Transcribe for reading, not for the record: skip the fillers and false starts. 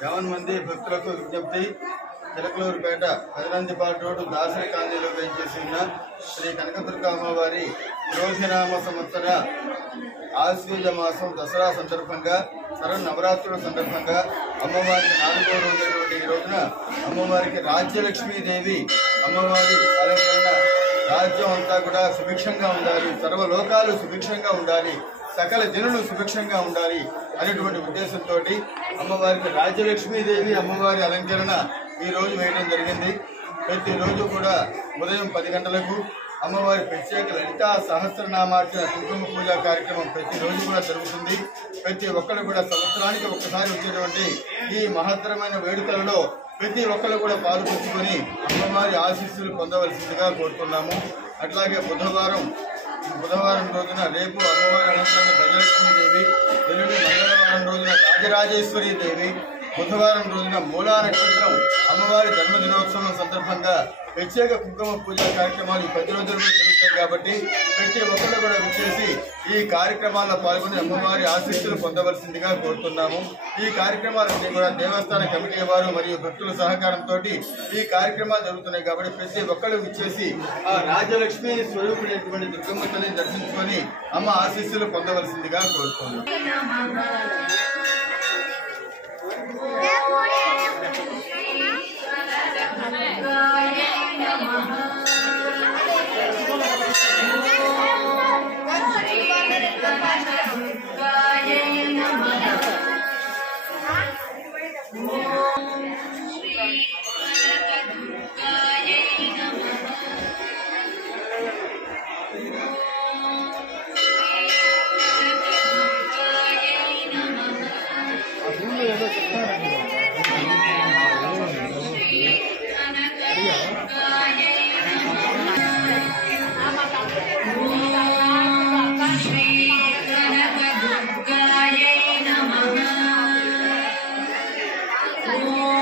యావన్ మంది భక్తులకు విజ్ఞప్తి. చిలకలూరుపేట 11 రోడ్డు దాసరి కాలనీలో వేయించేసి ఉన్న శ్రీ కనకదుర్గ అమ్మవారి యోగినామ సంవత్సర ఆశ్వీజ మాసం దసరా సందర్భంగా శరన్నవరాత్రుల సందర్భంగా అమ్మవారికి 4వ రోజైనటువంటి ఈ రోజున అమ్మవారికి రాజ్యలక్ష్మీదేవి అమ్మవారి అలంకరణ రాజ్యం అంతా కూడా సుభిక్షంగా ఉండాలి, సర్వలోకాలు సుభిక్షంగా ఉండాలి, సకల జనులు సుభిక్షంగా ఉండాలి అనేటువంటి ఉద్దేశంతో అమ్మవారికి రాజ్యలక్ష్మీదేవి అమ్మవారి అలంకరణ ఈ రోజు వేయడం జరిగింది. ప్రతిరోజు కూడా ఉదయం 10 గంటలకు అమ్మవారి ప్రత్యేక లలితా సహస్రనామార్చన కుంకుమ పూజ కార్యక్రమం ప్రతిరోజు కూడా జరుగుతుంది. ప్రతి ఒక్కరు కూడా సంవత్సరానికి ఒక్కసారి వచ్చేటువంటి ఈ మహత్తరమైన వేడుకలలో ప్రతి ఒక్కరు కూడా పాల్పంచుకొని అమ్మవారి ఆశీస్సులు పొందవలసిందిగా కోరుతున్నాము. అట్లాగే బుధవారం రోజున రేపు అమ్మవారి అనంతరం గజలక్ష్మీదేవి, ఎల్లుండి మంగళవారం రోజున రాజరాజేశ్వరి దేవి, బుధవారం రోజున మూలా నక్షత్రం అమ్మవారి జన్మదినోత్సవం సందర్భంగా ప్రత్యేక కుంకుమ పూజా కార్యక్రమాలు 10 రోజులు జరుగుతాయి కాబట్టి ప్రతి ఒక్కరు కూడా విచ్చేసి ఈ కార్యక్రమాల్లో పాల్గొని అమ్మవారి ఆశీస్సులు పొందవలసిందిగా కోరుతున్నాము. ఈ కార్యక్రమాలన్నీ కూడా దేవస్థాన కమిటీ వారు మరియు భక్తుల సహకారంతో ఈ కార్యక్రమాలు జరుగుతున్నాయి కాబట్టి ప్రతి ఒక్కరు విచ్చేసి ఆ రాజలక్ష్మి స్వరూపుడైనటువంటి దుర్గమ్మ తల్లిని దర్శించుకొని అమ్మ ఆశీస్సులు పొందవలసిందిగా కోరుతున్నాము. ఓం